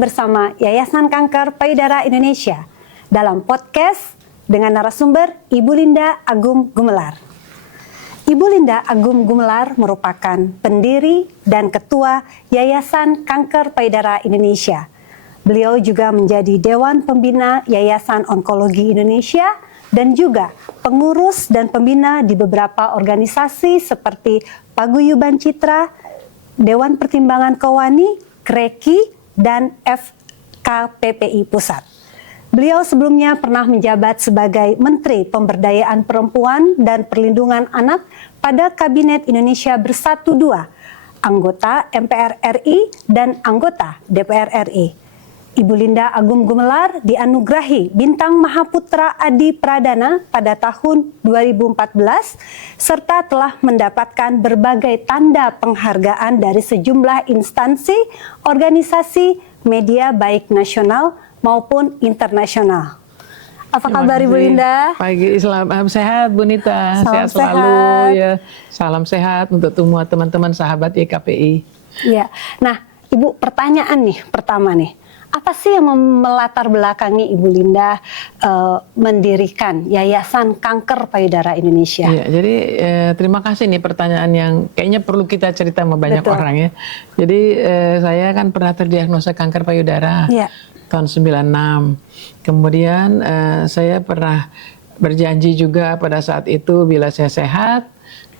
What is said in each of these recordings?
bersama Yayasan Kanker Payudara Indonesia dalam podcast dengan narasumber Ibu Linda Agum Gumelar. Ibu Linda Agum Gumelar merupakan pendiri dan ketua Yayasan Kanker Payudara Indonesia. Beliau juga menjadi Dewan Pembina Yayasan Onkologi Indonesia dan juga pengurus dan pembina di beberapa organisasi seperti Paguyuban Citra, Dewan Pertimbangan Kowani, KREKI, dan FKPPI Pusat. Beliau sebelumnya pernah menjabat sebagai Menteri Pemberdayaan Perempuan dan Perlindungan Anak pada Kabinet Indonesia Bersatu II, anggota MPR RI dan anggota DPR RI. Ibu Linda Agum Gumelar dianugerahi Bintang Mahaputra Adi Pradana pada tahun 2014 serta telah mendapatkan berbagai tanda penghargaan dari sejumlah instansi, organisasi, media baik nasional maupun internasional. Apa kabar Ibu Linda? Pagi, selamat sehat Bu Nita, Salam sehat selalu ya. Salam sehat untuk semua teman-teman sahabat YKPI. Iya. Nah, Ibu, pertanyaan nih pertama nih. Apa sih yang melatar belakangi Ibu Linda mendirikan Yayasan Kanker Payudara Indonesia? Iya, jadi terima kasih nih pertanyaan yang kayaknya perlu kita cerita sama banyak orang ya. Jadi saya kan pernah terdiagnosa kanker payudara tahun 96. Kemudian saya pernah berjanji juga pada saat itu bila saya sehat,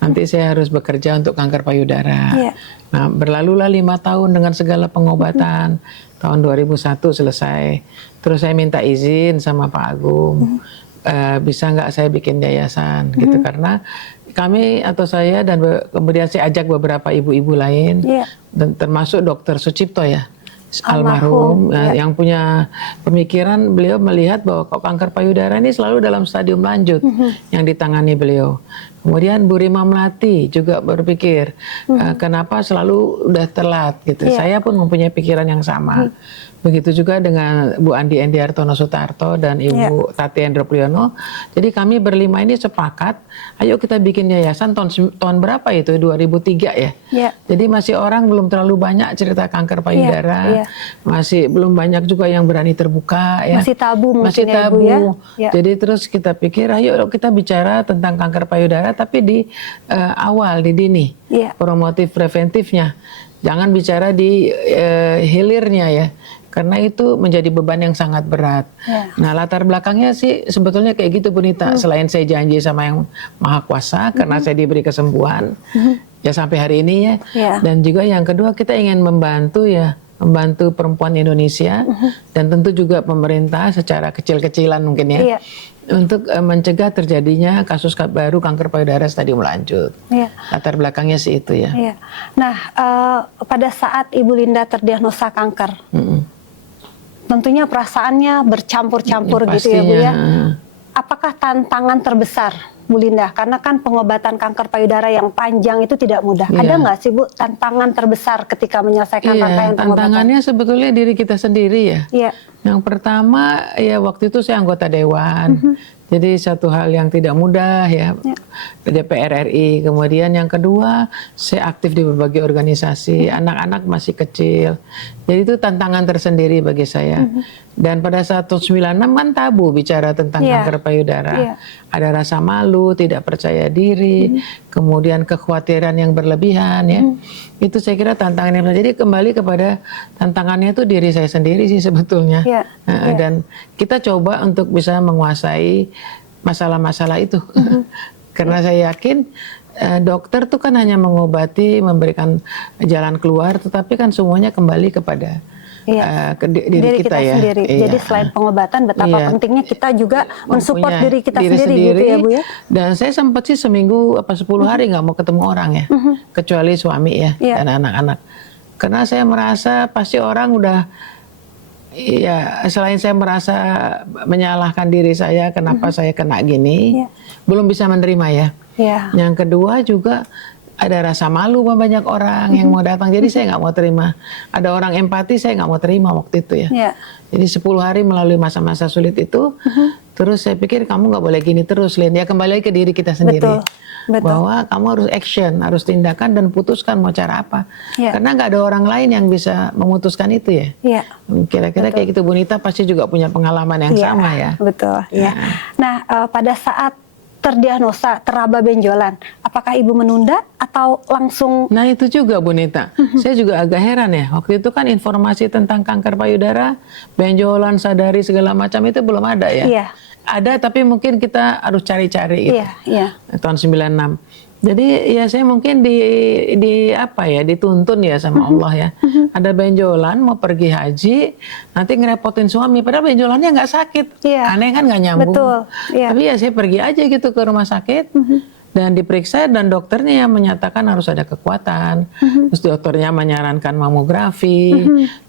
nanti saya harus bekerja untuk kanker payudara. Nah, berlalulah 5 tahun dengan segala pengobatan. Tahun 2001 selesai. Terus saya minta izin sama Pak Agung, bisa nggak saya bikin yayasan gitu, karena kami atau saya dan kemudian saya ajak beberapa ibu-ibu lain, dan termasuk Dokter Sucipto ya, almarhum yang punya pemikiran, beliau melihat bahwa kanker payudara ini selalu dalam stadium lanjut yang ditangani beliau. Kemudian Bu Rima Melati juga berpikir kenapa selalu udah telat gitu. Saya pun mempunyai pikiran yang sama. Begitu juga dengan Bu Andi Endiartono Sutarto dan Ibu Tati Endro Priyono. Jadi kami berlima ini sepakat, ayo kita bikin yayasan tahun berapa itu? 2003 ya. Jadi masih orang belum terlalu banyak cerita kanker payudara. Masih belum banyak juga yang berani terbuka ya. Masih tabu mungkin. Masih tabu. Ya, Bu, ya? Jadi terus kita pikir ayo kita bicara tentang kanker payudara tapi di awal, di dini. Promotif preventifnya. Jangan bicara di hilirnya ya. Karena itu menjadi beban yang sangat berat. Nah, latar belakangnya sih sebetulnya kayak gitu Bu Nita. Selain saya janji sama Yang Maha Kuasa, karena saya diberi kesembuhan, ya sampai hari ini ya. Dan juga yang kedua kita ingin membantu perempuan Indonesia, dan tentu juga pemerintah secara kecil-kecilan mungkin ya. Untuk mencegah terjadinya kasus baru kanker payudara stadium lanjut. Latar belakangnya sih itu ya. Nah, pada saat Ibu Linda terdiagnosa kanker, tentunya perasaannya bercampur-campur gitu ya Bu ya. Apakah tantangan terbesar Bu Linda? Karena kan pengobatan kanker payudara yang panjang itu tidak mudah. Ada nggak sih Bu tantangan terbesar ketika menyelesaikan rangkaian pengobatan? Tantangannya sebetulnya diri kita sendiri ya. Yang pertama ya waktu itu saya anggota dewan. Jadi satu hal yang tidak mudah ya, DPR RI. Kemudian yang kedua, saya aktif di berbagai organisasi, anak-anak masih kecil. Jadi itu tantangan tersendiri bagi saya. Dan pada saat tahun 96 kan tabu bicara tentang kanker payudara. Ada rasa malu, tidak percaya diri, kemudian kekhawatiran yang berlebihan ya. Itu saya kira tantangannya. Jadi kembali kepada tantangannya itu diri saya sendiri sih sebetulnya. Dan kita coba untuk bisa menguasai masalah-masalah itu. Karena saya yakin dokter tuh kan hanya mengobati, memberikan jalan keluar, tetapi kan semuanya kembali kepada diri kita ya. Sendiri. Jadi selain pengobatan, betapa pentingnya kita juga mensupport diri kita sendiri gitu ya Bu ya. Dan saya sempat sih seminggu 10 hari nggak mau ketemu orang ya, kecuali suami ya dan anak-anak. Karena saya merasa pasti orang udah, selain saya merasa menyalahkan diri saya kenapa saya kena gini, belum bisa menerima ya. Yang kedua juga ada rasa malu sama banyak orang yang mau datang, jadi saya nggak mau terima. Ada orang empati, saya nggak mau terima waktu itu ya. Jadi 10 hari melalui masa-masa sulit itu, Terus saya pikir kamu nggak boleh gini terus, Lin. Ya kembali lagi ke diri kita sendiri. Betul. Bahwa kamu harus action, harus tindakan dan putuskan mau cara apa. Ya. Karena nggak ada orang lain yang bisa memutuskan itu ya. Iya. Kira-kira kayak gitu, Bu Nita pasti juga punya pengalaman yang sama ya. Betul. Ya. Nah, pada saat terdiagnosa teraba benjolan, apakah ibu menunda atau langsung? Nah itu juga Bu Nita, saya juga agak heran ya. Waktu itu kan informasi tentang kanker payudara, benjolan, sadari segala macam itu belum ada ya. Iya. Ada tapi mungkin kita harus cari-cari gitu. Iya. Tahun 96. Jadi ya saya mungkin dituntun ya sama Allah ya. Ada benjolan mau pergi haji, nanti ngerepotin suami. Padahal benjolannya nggak sakit. Iya. Aneh kan, nggak nyambung. Betul. Iya. Tapi ya saya pergi aja gitu ke rumah sakit. Dan diperiksa dan dokternya yang menyatakan harus ada kekuatan. Terus dokternya menyarankan mamografi.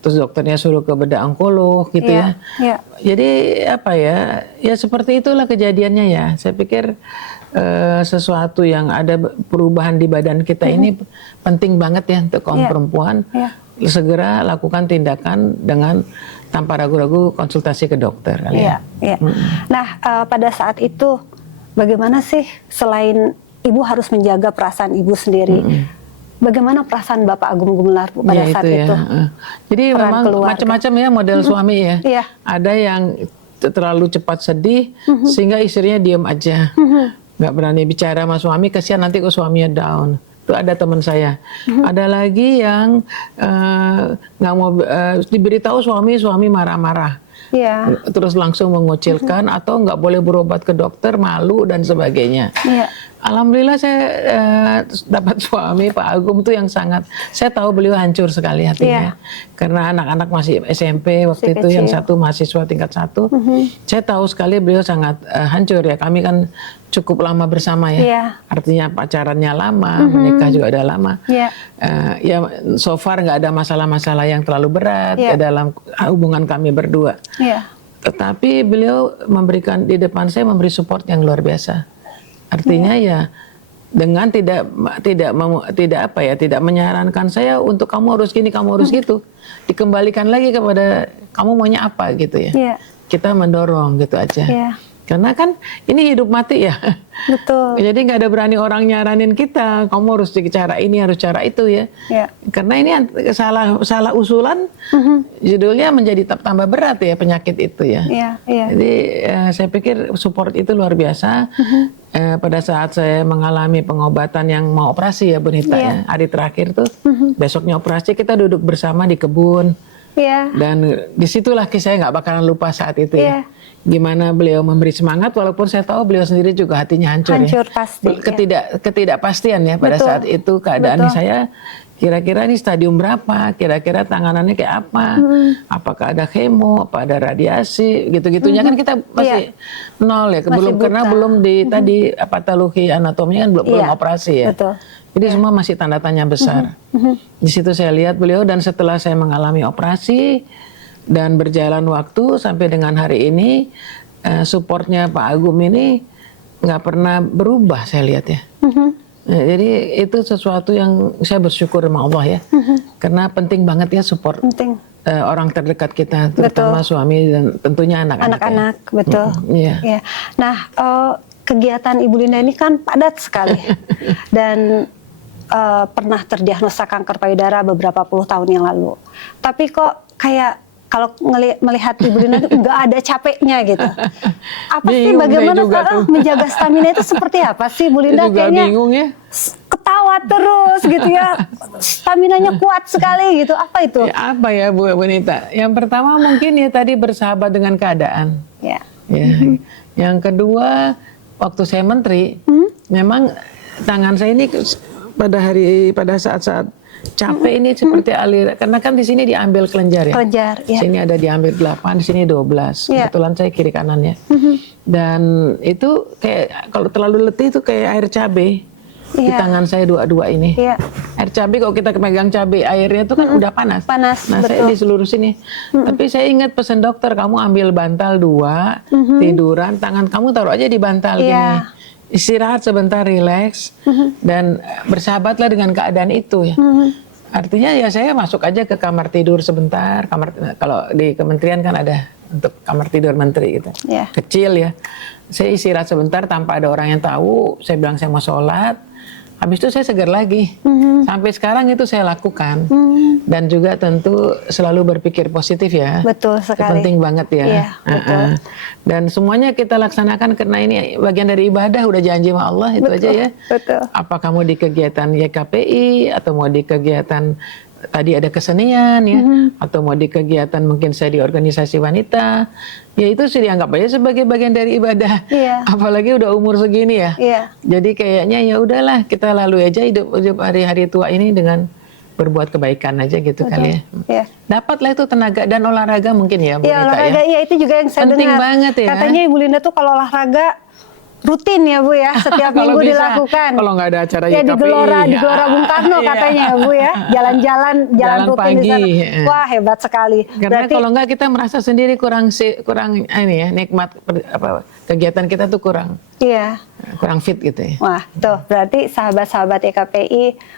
Terus dokternya suruh ke bedah onkolog gitu ya. Jadi apa ya? Ya seperti itulah kejadiannya ya. Saya pikir sesuatu yang ada perubahan di badan kita ini penting banget ya untuk kaum perempuan. Segera lakukan tindakan dengan tanpa ragu-ragu konsultasi ke dokter. Nah, pada saat itu bagaimana sih selain ibu harus menjaga perasaan ibu sendiri? Bagaimana perasaan Bapak Agung Gumelar pada saat itu? Jadi memang macam-macam ya model suami ya. Ada yang terlalu cepat sedih sehingga istrinya diam aja. Nggak berani bicara sama suami, kasihan nanti kok suaminya down. Itu ada teman saya. Ada lagi yang nggak mau diberitahu suami marah-marah. Terus langsung mengucilkan atau nggak boleh berobat ke dokter, malu dan sebagainya. Alhamdulillah saya dapat suami Pak Agung itu yang sangat, saya tahu beliau hancur sekali hatinya. Karena anak-anak masih SMP waktu itu, yang satu mahasiswa tingkat 1. Saya tahu sekali beliau sangat hancur ya. Kami kan cukup lama bersama ya. Artinya pacarannya lama, menikah juga udah lama. Ya so far nggak ada masalah-masalah yang terlalu berat dalam hubungan kami berdua. Tetapi beliau memberikan, di depan saya memberi support yang luar biasa. Artinya ya dengan tidak menyarankan saya untuk kamu harus gini, kamu harus gitu. Dikembalikan lagi kepada kamu maunya apa gitu ya. Kita mendorong gitu aja. Karena kan ini hidup mati ya. Betul. Jadi nggak ada berani orang nyaranin kita, kamu harus cara ini, harus cara itu ya. Karena ini salah usulan, judulnya menjadi tambah berat ya penyakit itu ya. Jadi saya pikir support itu luar biasa. Pada saat saya mengalami pengobatan yang mau operasi ya Bu Nita ya, hari terakhir tuh, besoknya operasi kita duduk bersama di kebun. Dan disitulah saya nggak bakalan lupa saat itu ya. Gimana beliau memberi semangat walaupun saya tahu beliau sendiri juga hatinya hancur ya. Pasti. Ketidakpastian ya pada saat itu keadaan saya. Kira-kira ini stadium berapa? Kira-kira tanganannya kayak apa? Apakah ada kemo? Apa ada radiasi? Gitu-gitunya kan kita masih nol ya. Karena belum tadi patologi anatominya kan belum operasi ya. Jadi semua masih tanda tanya besar. Di situ saya lihat beliau, dan setelah saya mengalami operasi dan berjalan waktu sampai dengan hari ini, supportnya Pak Agung ini nggak pernah berubah saya lihat ya. Jadi itu sesuatu yang saya bersyukur sama Allah ya. Karena penting banget ya support orang terdekat kita, terutama suami dan tentunya anak-anak. Betul. Nah, kegiatan Ibu Linda ini kan padat sekali dan pernah terdiagnosa kanker payudara beberapa puluh tahun yang lalu. Tapi kok kayak kalau melihat Ibu Linda itu nggak ada capeknya gitu. Apa sih, bagaimana menjaga stamina itu seperti apa sih Bu Linda? Kayaknya bingung ya. Ketawa terus gitu ya. Staminanya kuat sekali gitu. Apa itu? Apa ya Bu Nita? Yang pertama mungkin ya tadi bersahabat dengan keadaan. Yang kedua, waktu saya menteri, memang tangan saya ini pada saat-saat capek ini seperti alir, karena kan di sini diambil kelenjar ya. Sini ada diambil 8, di sini 12. Kebetulan saya kiri kanannya. Dan itu kayak kalau terlalu letih itu kayak air cabai. Di tangan saya dua ini. Air cabai, kalau kita megang cabai, airnya itu kan udah panas. Nah, saya di seluruh sini. Tapi saya ingat pesan dokter, kamu ambil bantal 2, tiduran, tangan kamu taruh aja di bantal gini. Istirahat sebentar, rileks, dan bersahabatlah dengan keadaan itu ya. Artinya ya saya masuk aja ke kamar tidur sebentar. Kalau di kementerian kan ada untuk kamar tidur menteri gitu. Yeah. Kecil ya. Saya istirahat sebentar tanpa ada orang yang tahu. Saya bilang saya mau sholat. Habis itu saya segar lagi. Sampai sekarang itu saya lakukan. Dan juga tentu selalu berpikir positif ya. Betul sekali. Itu penting banget ya. Iya, betul. Dan semuanya kita laksanakan karena ini bagian dari ibadah, udah janji sama Allah, itu Betul, aja ya. betul. Apa kamu di kegiatan YKPI atau mau di kegiatan tadi ada kesenian ya, atau mau di kegiatan mungkin saya di organisasi wanita, ya itu sih dianggap aja sebagai bagian dari ibadah. Iya. Apalagi udah umur segini ya. Iya. Jadi kayaknya ya udahlah kita lalui aja hidup hari-hari tua ini dengan berbuat kebaikan aja gitu. Betul. Kali ya. Iya. Dapatlah itu tenaga dan olahraga mungkin ya Bu Iya, Nita olahraga, ya. iya itu juga yang saya Penting dengar. banget ya. Katanya Ibu Linda tuh kalau olahraga rutin ya Bu ya, setiap Kalau minggu bisa, dilakukan. kalau nggak ada acara ya di YKPI. Gelora Bung Karno Iya. katanya ya Bu ya, jalan-jalan rutin pagi. di sana. Wah hebat sekali. Karena Berarti kalau nggak kita merasa sendiri kurang ini ya, nikmat kegiatan kita tuh kurang fit gitu ya. Wah tuh berarti sahabat-sahabat YKPI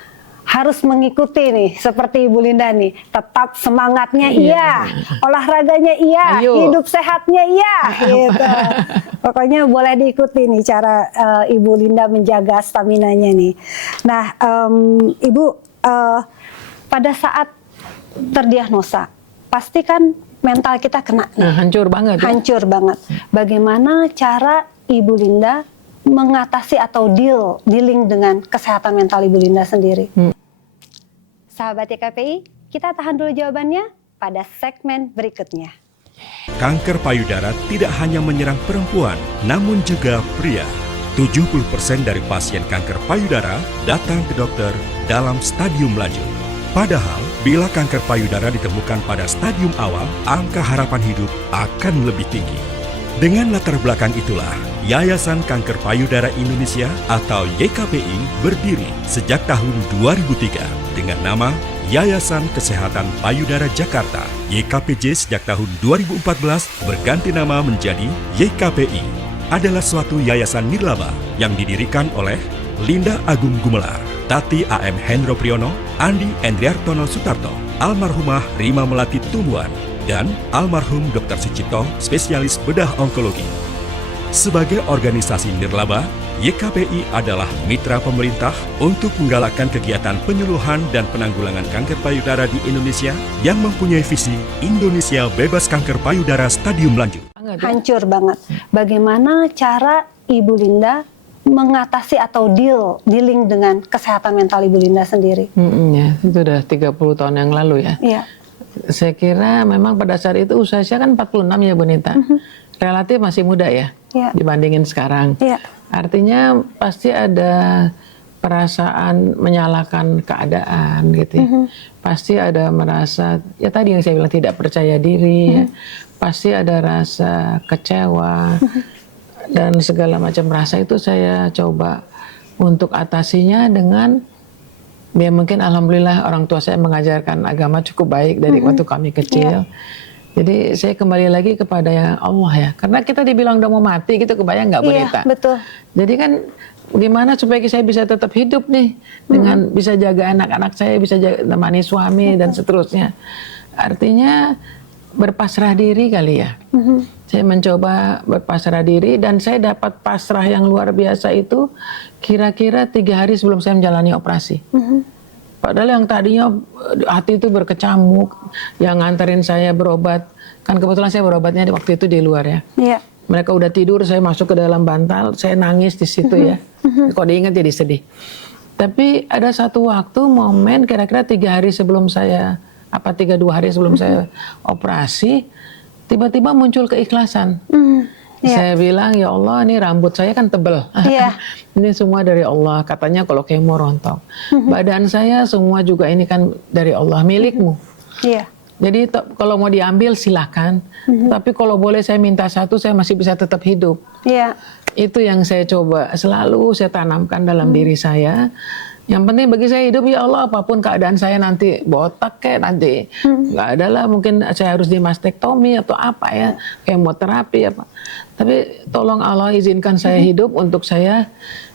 harus mengikuti nih seperti Ibu Linda nih, tetap semangatnya iya, olahraganya iya, Ayo. hidup sehatnya iya, gitu. Pokoknya boleh diikuti nih cara Ibu Linda menjaga staminanya nih. Nah, Ibu pada saat terdiagnosa, pasti kan mental kita kena nih. Hancur banget. Hancur banget. Bagaimana cara Ibu Linda mengatasi atau dealing dengan kesehatan mental Ibu Linda sendiri? Sahabat YKPI, kita tahan dulu jawabannya pada segmen berikutnya. Kanker payudara tidak hanya menyerang perempuan, namun juga pria. 70% dari pasien kanker payudara datang ke dokter dalam stadium lanjut. Padahal, bila kanker payudara ditemukan pada stadium awal, angka harapan hidup akan lebih tinggi. Dengan latar belakang itulah, Yayasan Kanker Payudara Indonesia atau YKPI berdiri sejak tahun 2003 dengan nama Yayasan Kesehatan Payudara Jakarta. YKPJ sejak tahun 2014 berganti nama menjadi YKPI. Adalah suatu yayasan nirlaba yang didirikan oleh Linda Agung Gumelar, Tati A.M. Hendro Priyono, Andi Endriartono Sutarto, almarhumah Rima Melati Tumbuhan, dan almarhum Dr. Sucipto, spesialis bedah onkologi. Sebagai organisasi nirlaba, YKPI adalah mitra pemerintah untuk menggalakkan kegiatan penyuluhan dan penanggulangan kanker payudara di Indonesia yang mempunyai visi Indonesia bebas kanker payudara stadium lanjut. Hancur banget. Bagaimana cara Ibu Linda mengatasi atau dealing dengan kesehatan mental Ibu Linda sendiri? Ya, itu udah 30 tahun yang lalu ya. Iya. Saya kira memang pada saat itu usia saya kan 46 ya Bu Nita. Relatif masih muda ya, dibandingin sekarang. Artinya pasti ada perasaan menyalahkan keadaan gitu ya. Pasti ada merasa, ya tadi yang saya bilang tidak percaya diri ya. Pasti ada rasa kecewa dan segala macam rasa itu saya coba untuk atasinya dengan ya mungkin alhamdulillah orang tua saya mengajarkan agama cukup baik dari waktu kami kecil. Jadi saya kembali lagi kepada yang Allah ya. Karena kita dibilang udah mau mati gitu, kebayang nggak Bu Nita? Iya, betul. Jadi kan gimana supaya saya bisa tetap hidup nih dengan bisa jaga anak-anak saya, bisa temani suami dan seterusnya. Artinya berpasrah diri kali ya. Saya mencoba berpasrah diri dan saya dapat pasrah yang luar biasa itu kira-kira 3 hari sebelum saya menjalani operasi. Padahal yang tadinya hati itu berkecamuk, yang nganterin saya berobat, kan kebetulan saya berobatnya waktu itu di luar ya. Iya. Mereka udah tidur, saya masuk ke dalam bantal, saya nangis di situ ya. Kalau diingat jadi sedih. Tapi ada satu waktu momen kira-kira 3 hari sebelum saya, 2 hari sebelum saya operasi, tiba-tiba muncul keikhlasan. Saya bilang, ya Allah ini rambut saya kan tebel. Ini semua dari Allah. Katanya kalau kemo rontok. Badan saya semua juga ini kan dari Allah, milikmu. Jadi kalau mau diambil silakan. Tapi kalau boleh saya minta satu, saya masih bisa tetap hidup. Itu yang saya coba selalu saya tanamkan dalam diri saya. Yang penting bagi saya hidup ya Allah, apapun keadaan saya nanti botak kayak nanti nggak ada lah, mungkin saya harus dimastektomi atau apa ya, kemoterapi apa. Tapi tolong Allah izinkan saya hidup untuk saya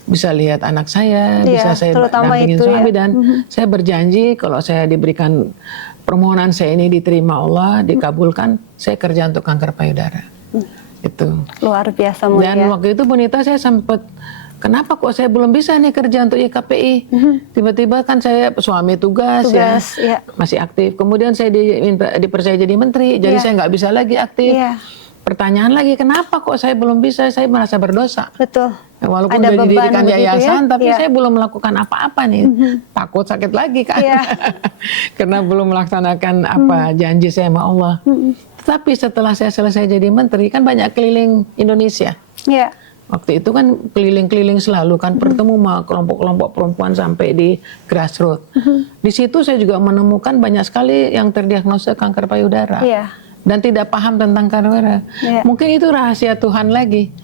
bisa lihat anak saya, Iya, bisa saya terutama dampingin itu suami, ya. dan saya berjanji kalau saya diberikan permohonan saya ini diterima Allah, dikabulkan, saya kerja untuk kanker payudara. Itu. Luar biasa mulia. Dan waktu itu Bu Nita saya sempat, kenapa kok saya belum bisa nih kerja untuk YKPI? Tiba-tiba kan saya suami tugas ya, masih aktif. Kemudian saya dipercaya jadi menteri, jadi saya nggak bisa lagi aktif. Pertanyaan lagi, kenapa kok saya belum bisa? Saya merasa berdosa. Betul. Walaupun Ada udah didirikan beban yayasan, ya? tapi saya belum melakukan apa-apa nih. Takut sakit lagi kan. Karena belum melaksanakan apa janji saya sama Allah. Tapi setelah saya selesai jadi menteri, kan banyak keliling Indonesia. Iya. Waktu itu kan keliling-keliling selalu kan, bertemu sama kelompok-kelompok perempuan sampai di grassroots. Di situ saya juga menemukan banyak sekali yang terdiagnosa kanker payudara. Dan tidak paham tentang kanker payudara. Mungkin itu rahasia Tuhan lagi.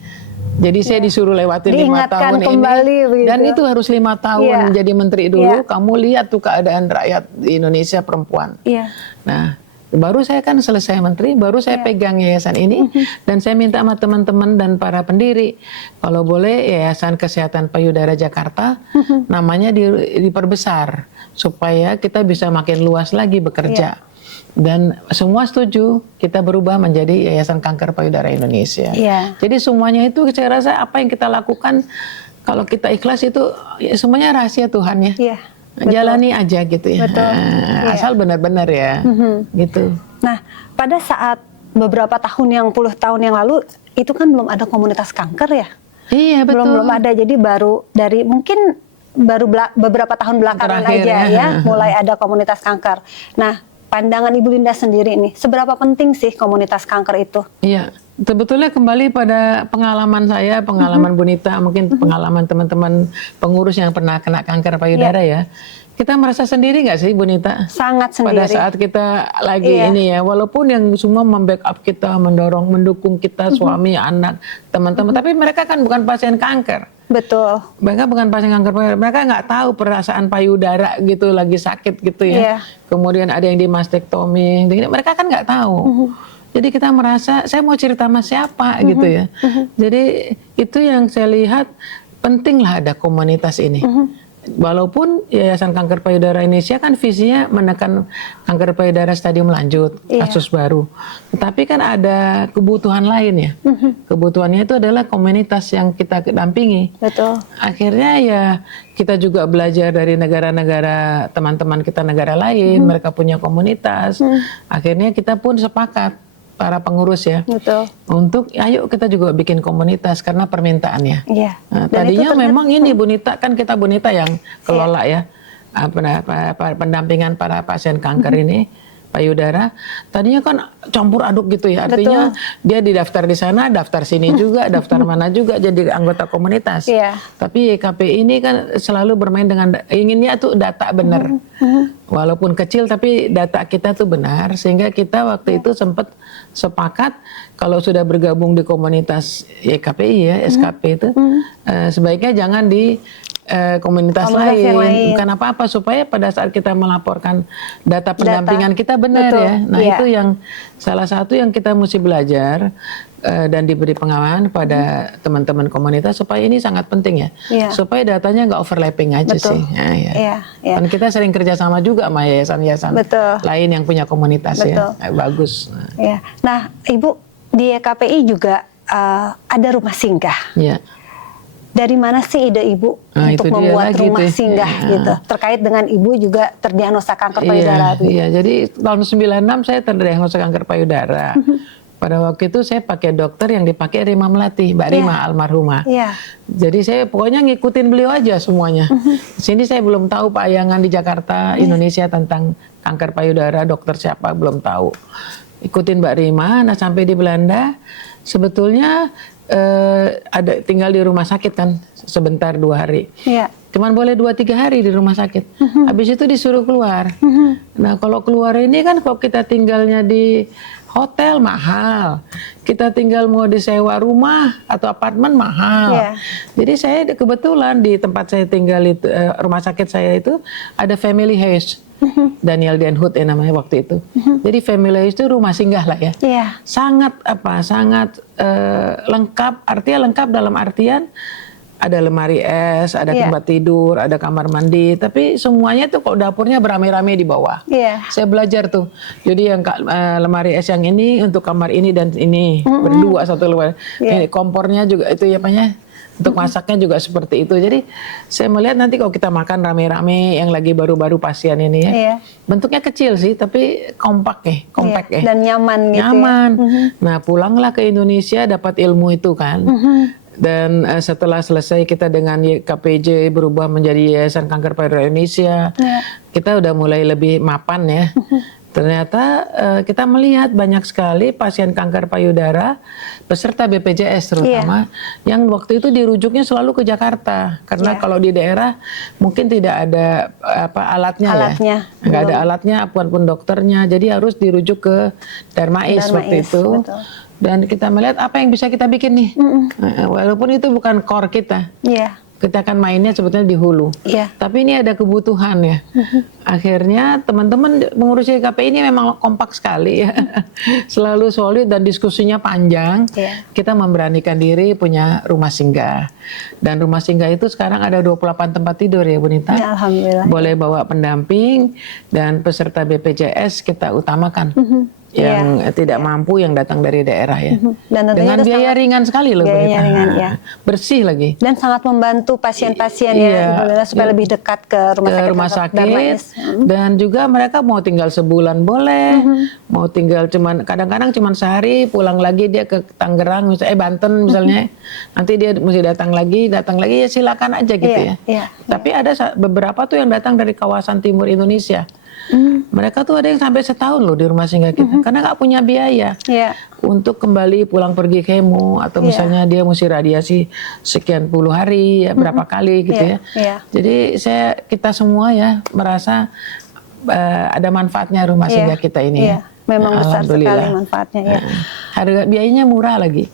Jadi saya disuruh lewatin 5 tahun kembali, ini. begitu. Dan itu harus 5 tahun jadi menteri dulu. Kamu lihat tuh keadaan rakyat di Indonesia perempuan. Nah, baru saya kan selesai menteri, baru saya pegang yayasan ini. Dan saya minta sama teman-teman dan para pendiri, kalau boleh Yayasan Kesehatan Payudara Jakarta, namanya diperbesar. Supaya kita bisa makin luas lagi bekerja. Dan semua setuju kita berubah menjadi Yayasan Kanker Payudara Indonesia. Jadi semuanya itu saya rasa apa yang kita lakukan kalau kita ikhlas itu ya, semuanya rahasia Tuhan ya. Jalani aja gitu ya. Asal benar-benar ya. Gitu. Nah, pada saat beberapa tahun yang puluh tahun yang lalu itu kan belum ada komunitas kanker ya. Iya betul. Belum ada, jadi baru dari mungkin beberapa tahun belakangan terakhir, aja ya mulai ada komunitas kanker. Nah, pandangan Ibu Linda sendiri nih, seberapa penting sih komunitas kanker itu? Iya, sebetulnya kembali pada pengalaman saya, pengalaman Bu Nita, mungkin pengalaman teman-teman pengurus yang pernah kena kanker payudara ya. Kita merasa sendiri nggak sih Bu Nita? Sangat sendiri. Pada saat kita lagi ini ya, walaupun yang semua membackup kita, mendorong, mendukung kita, suami, anak, teman-teman, tapi mereka kan bukan pasien kanker. Betul. Mereka bukan pasien kanker payudara, mereka nggak tahu perasaan payudara gitu, lagi sakit gitu ya. Kemudian ada yang di mastektomi, mereka kan nggak tahu. Jadi kita merasa, saya mau cerita sama siapa gitu ya. Jadi itu yang saya lihat, pentinglah ada komunitas ini. Walaupun Yayasan Kanker Payudara Indonesia kan visinya menekan kanker payudara stadium lanjut, kasus baru. Tetapi kan ada kebutuhan lain ya. Kebutuhannya itu adalah komunitas yang kita dampingi. Betul. Akhirnya ya kita juga belajar dari negara-negara, teman-teman kita negara lain, mereka punya komunitas. Akhirnya kita pun sepakat, para pengurus ya, untuk ayo kita juga bikin komunitas karena permintaannya. Nah, tadinya memang ini Bu Nita, kan kita Bu Nita yang kelola ya pendampingan para pasien kanker ini payudara. Tadinya kan campur aduk gitu ya, artinya dia didaftar di sana, daftar sini juga, daftar mana juga jadi anggota komunitas. Tapi YKPI ini kan selalu bermain dengan inginnya tuh data benar. Walaupun kecil tapi data kita tuh benar, sehingga kita waktu itu sempat sepakat kalau sudah bergabung di komunitas YKPI ya, SKP itu sebaiknya jangan di komunitas lain. Bukan apa-apa, supaya pada saat kita melaporkan data pendampingan kita benar ya. Nah itu yang salah satu yang kita mesti belajar dan diberi pengawalan pada teman-teman komunitas, supaya ini sangat penting ya. Supaya datanya nggak overlapping aja sih. Nah, Dan kita sering kerjasama juga sama yayasan-yayasan lain yang punya komunitas ya. Bagus. Nah Ibu, di YKPI juga ada rumah singgah. Dari mana sih ide Ibu untuk membuat rumah singgah gitu? Terkait dengan Ibu juga terdiagnosa kanker payudara. Jadi tahun 96 saya terdiagnosa kanker payudara. Pada waktu itu saya pakai dokter yang dipakai Rima Melati, Mbak Rima almarhumah. Jadi saya pokoknya ngikutin beliau aja semuanya. Sini saya belum tahu payangan di Jakarta, Indonesia tentang kanker payudara, dokter siapa belum tahu. Ikutin Mbak Rima, nah sampai di Belanda sebetulnya ada tinggal di rumah sakit kan sebentar 2 hari. Cuman boleh 2-3 hari di rumah sakit. Habis itu disuruh keluar. Nah kalau keluar ini kan kalau kita tinggalnya di hotel mahal. Kita tinggal mau disewa rumah atau apartemen mahal. Jadi saya kebetulan di tempat saya tinggal itu, rumah sakit saya itu ada family house. Daniel Den Hood ya namanya waktu itu. Jadi family house itu rumah singgah lah ya. Sangat sangat lengkap. Artinya lengkap dalam artian ada lemari es, ada Iya. tempat tidur, ada kamar mandi, tapi semuanya tuh kok dapurnya beramai-ramai di bawah. Iya. Saya belajar tuh. Jadi yang lemari es yang ini untuk kamar ini dan ini berdua satu lemari. Iya. Ini kompornya juga itu ya apanya? Untuk masaknya juga seperti itu. Jadi saya melihat nanti kalau kita makan rame-rame yang lagi baru-baru pasien ini ya. Iya. Bentuknya kecil sih tapi kompak Iya. Dan nyaman gitu. Nyaman. Ya. Nah, pulanglah ke Indonesia dapat ilmu itu kan. Dan setelah selesai kita dengan KPJ berubah menjadi Yayasan Kanker Payudara Indonesia, Iya. kita udah mulai lebih mapan ya. Ternyata kita melihat banyak sekali pasien kanker payudara peserta BPJS terutama yang waktu itu dirujuknya selalu ke Jakarta karena kalau di daerah mungkin tidak ada alatnya ya, nggak ada alatnya apapun dokternya, jadi harus dirujuk ke Darmais waktu itu. Betul. Dan kita melihat apa yang bisa kita bikin nih, walaupun itu bukan core kita. Iya. Kita akan mainnya sebetulnya di hulu. Iya. Tapi ini ada kebutuhan ya. Akhirnya teman-teman mengurus YKPI ini memang kompak sekali ya. Selalu solid dan diskusinya panjang. Iya. Kita memberanikan diri punya rumah singgah. Dan rumah singgah itu sekarang ada 28 tempat tidur ya Bu Nita. Ya, alhamdulillah. Boleh bawa pendamping dan peserta BPJS kita utamakan. Yang tidak mampu yang datang dari daerah ya. Dan tentunya dengan itu biaya ringan sekali loh. biayanya ringan, ya. Bersih lagi. Dan sangat membantu pasien-pasien Iya. ya, Ibu Lila, supaya lebih dekat ke rumah sakit. Darmais. Dan juga mereka mau tinggal sebulan boleh, mau tinggal kadang-kadang cuman sehari, pulang lagi dia ke Tangerang misalnya Banten misalnya. Nanti dia mesti datang lagi ya silakan aja gitu ya. Iya. Tapi ada beberapa tuh yang datang dari kawasan timur Indonesia. Mereka tuh ada yang sampai setahun loh di rumah singgah kita karena nggak punya biaya untuk kembali pulang pergi kemo atau misalnya dia mesti radiasi sekian puluh hari ya berapa kali gitu ya. Jadi kita semua ya merasa ada manfaatnya rumah singgah kita ini. Ya. Memang besar sekali manfaatnya ya. Harga biayanya murah lagi.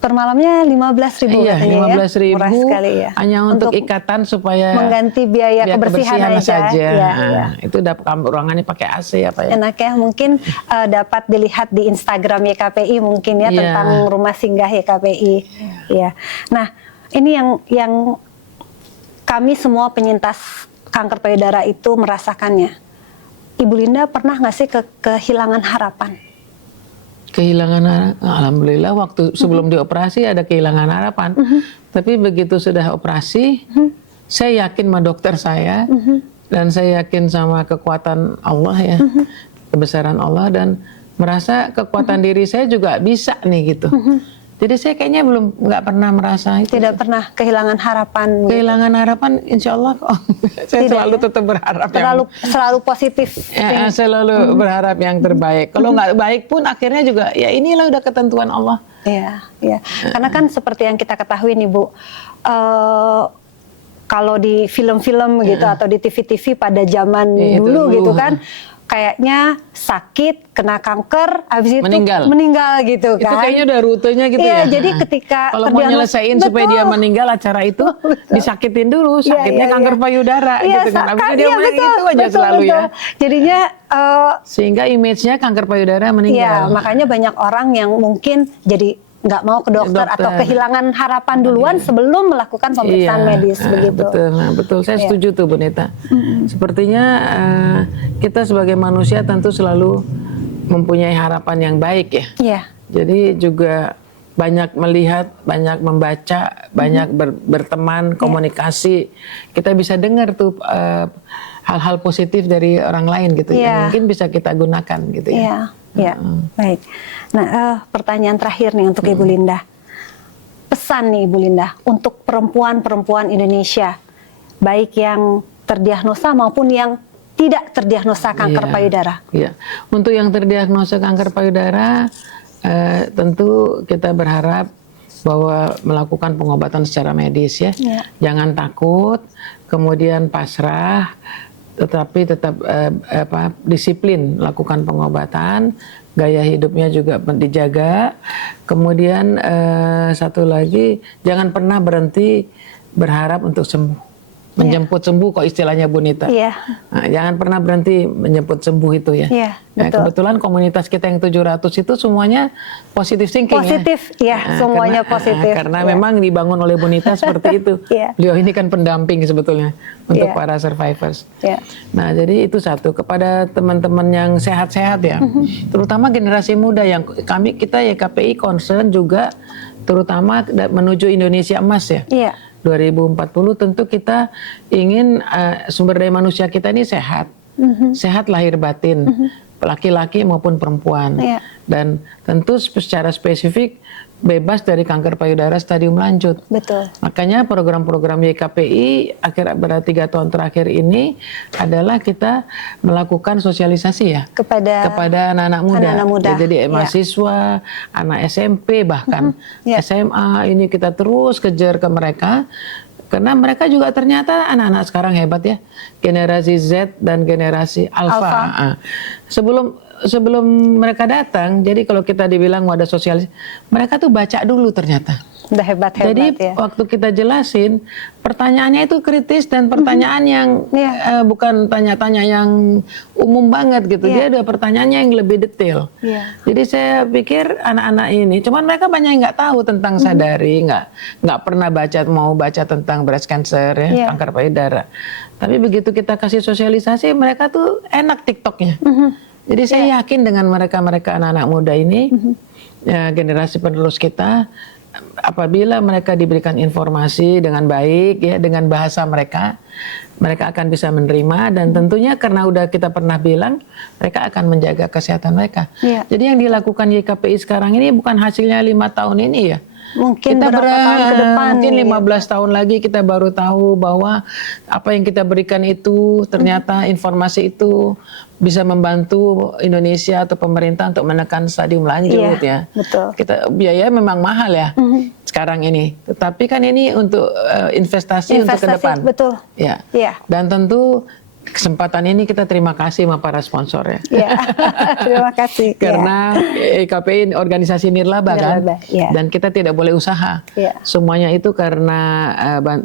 Per malamnya 15.000 iya, katanya 15.000 Murah sekali ya. hanya untuk ikatan supaya mengganti biaya kebersihan aja. saja. Ya, Itu dapat ruangannya pakai AC apa ya. Enak ya, mungkin dapat dilihat di Instagram YKPI mungkin ya tentang rumah singgah YKPI. Ya. Nah, ini yang kami semua penyintas kanker payudara itu merasakannya. Ibu Linda pernah nggak sih kehilangan harapan? Kehilangan harapan, alhamdulillah waktu sebelum dioperasi ada kehilangan harapan. Tapi begitu sudah operasi, saya yakin sama dokter saya dan saya yakin sama kekuatan Allah ya, kebesaran Allah dan merasa kekuatan diri saya juga bisa nih gitu. Jadi saya kayaknya nggak pernah merasa itu. Tidak pernah kehilangan harapan. Kehilangan harapan, insya Allah kok. Saya selalu tetap berharap. Selalu positif. Ya, selalu berharap yang terbaik. Kalau nggak baik pun akhirnya juga ya inilah udah ketentuan Allah. Iya, iya. Karena kan seperti yang kita ketahui nih Bu, kalau di film-film gitu atau di TV-TV pada zaman dulu gitu kan. Kayaknya sakit, kena kanker, habis itu meninggal gitu kan. Itu kayaknya udah rutenya gitu ya. ya. Jadi ketika kalau mau nyelesain supaya dia meninggal acara itu disakitin dulu, sakitnya kanker payudara gitu kan. Habis itu dia gitu aja selalu ya. Jadinya sehingga image-nya kanker payudara meninggal. Iya, makanya banyak orang yang mungkin jadi nggak mau ke dokter atau kehilangan harapan duluan sebelum melakukan pemeriksaan medis begitu. Betul. Saya setuju tuh Bu Nita. Sepertinya kita sebagai manusia tentu selalu mempunyai harapan yang baik ya. Iya. Jadi juga banyak melihat, banyak membaca, banyak berteman, komunikasi. Kita bisa dengar tuh hal-hal positif dari orang lain gitu yang mungkin bisa kita gunakan gitu ya. Ya, baik. Nah, pertanyaan terakhir nih untuk Ibu Linda. Pesan nih Ibu Linda untuk perempuan-perempuan Indonesia, baik yang terdiagnosa maupun yang tidak terdiagnosa kanker payudara. Iya. Untuk yang terdiagnosa kanker payudara, tentu kita berharap bahwa melakukan pengobatan secara medis ya. Jangan takut, kemudian pasrah. Tetapi tetap disiplin lakukan pengobatan, gaya hidupnya juga dijaga. Kemudian satu lagi, jangan pernah berhenti berharap untuk sembuh. menjemput sembuh kok istilahnya Bu Nita. Iya. Nah, jangan pernah berhenti menjemput sembuh itu ya. Iya, Nah, betul. kebetulan komunitas kita yang 700 itu semuanya positif thinking Positif, ya. ya, semuanya positif. Karena Ya. memang dibangun oleh Bu Nita seperti itu. Iya. Beliau ini kan pendamping sebetulnya untuk Iya. para survivors. Iya. Nah, jadi itu satu kepada teman-teman yang sehat-sehat ya. Terutama generasi muda yang kita ya KPI concern juga terutama menuju Indonesia emas ya. Iya. 2040 tentu kita ingin sumber daya manusia kita ini sehat. Sehat lahir batin. Laki-laki maupun perempuan. Iya. Dan tentu secara spesifik bebas dari kanker payudara stadium lanjut. Betul. Makanya program-program YKPI berarti 3 tahun terakhir ini adalah kita melakukan sosialisasi ya kepada anak-anak muda. Anak-anak muda. Ya, jadi Ya. mahasiswa, anak SMP bahkan Ya. SMA ini kita terus kejar ke mereka. Karena mereka juga ternyata anak-anak sekarang hebat ya. Generasi Z dan generasi Alpha. Ah. Sebelum mereka datang, jadi kalau kita dibilang ada sosialis, mereka tuh baca dulu ternyata. Udah hebat-hebat Jadi ya. waktu kita jelasin, pertanyaannya itu kritis dan pertanyaan yang bukan tanya-tanya yang umum banget gitu. Dia ada pertanyaannya yang lebih detail. Jadi saya pikir anak-anak ini, cuman mereka banyak yang nggak tahu tentang sadari, nggak pernah mau baca tentang breast cancer ya, kanker payudara. Tapi begitu kita kasih sosialisasi, mereka tuh enak TikToknya. Jadi saya yakin dengan mereka anak-anak muda ini, ya, generasi penerus kita, apabila mereka diberikan informasi dengan baik ya, dengan bahasa mereka akan bisa menerima dan tentunya karena udah kita pernah bilang, mereka akan menjaga kesehatan mereka. Jadi yang dilakukan YKPI sekarang ini bukan hasilnya 5 tahun ini ya. Mungkin Kita berapa tahun ke depan. Mungkin 15 tahun lagi kita baru tahu bahwa apa yang kita berikan itu ternyata informasi itu bisa membantu Indonesia atau pemerintah untuk menekan stadium lanjut ya. Betul. Biaya memang mahal ya sekarang ini. Tetapi kan ini untuk investasi untuk ke depan. Betul. Ya. Iya. Dan tentu kesempatan ini kita terima kasih sama para sponsor ya. Iya. Terima kasih. Karena KPI organisasi nirlaba kan, dan kita tidak boleh usaha. Semuanya itu karena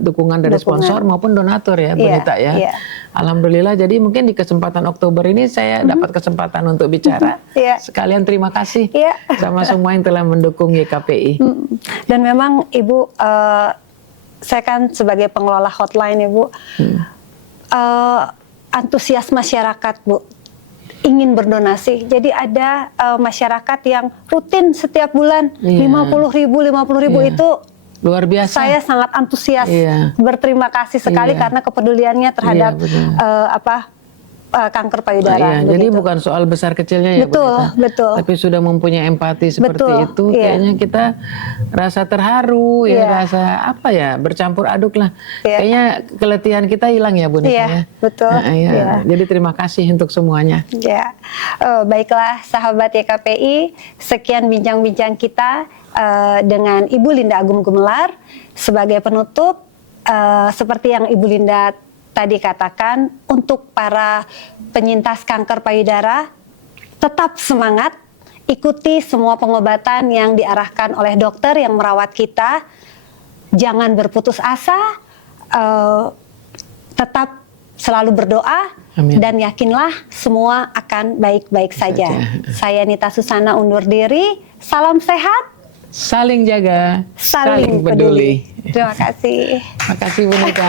dukungan dari sponsor maupun donatur ya, Bu Nita ya. Alhamdulillah. Jadi mungkin di kesempatan Oktober ini saya dapat kesempatan untuk bicara. Sekalian terima kasih sama semua yang telah mendukung YKPI. Dan memang Ibu, saya kan sebagai pengelola hotline Ibu. Antusias masyarakat Bu ingin berdonasi. Jadi ada masyarakat yang rutin setiap bulan 50.000 itu luar biasa. Saya sangat antusias berterima kasih sekali karena kepeduliannya terhadap kanker payudara. Jadi bukan soal besar kecilnya ya, betul. Tapi sudah mempunyai empati seperti itu, kayaknya kita rasa terharu rasa bercampur aduk lah. Kayaknya keletihan kita hilang ya Bu Nita ya. Betul. Jadi terima kasih untuk semuanya. Baiklah sahabat YKPI, sekian bincang-bincang kita dengan Ibu Linda Agung Gumelar. Sebagai penutup, seperti yang Ibu Linda tadi katakan, untuk para penyintas kanker payudara tetap semangat, ikuti semua pengobatan yang diarahkan oleh dokter yang merawat kita, jangan berputus asa, tetap selalu berdoa. Amin. Dan yakinlah semua akan baik-baik saja. Saya Nita Susana undur diri, salam sehat, saling jaga, saling peduli. Terima kasih. Terima kasih Bu Nita.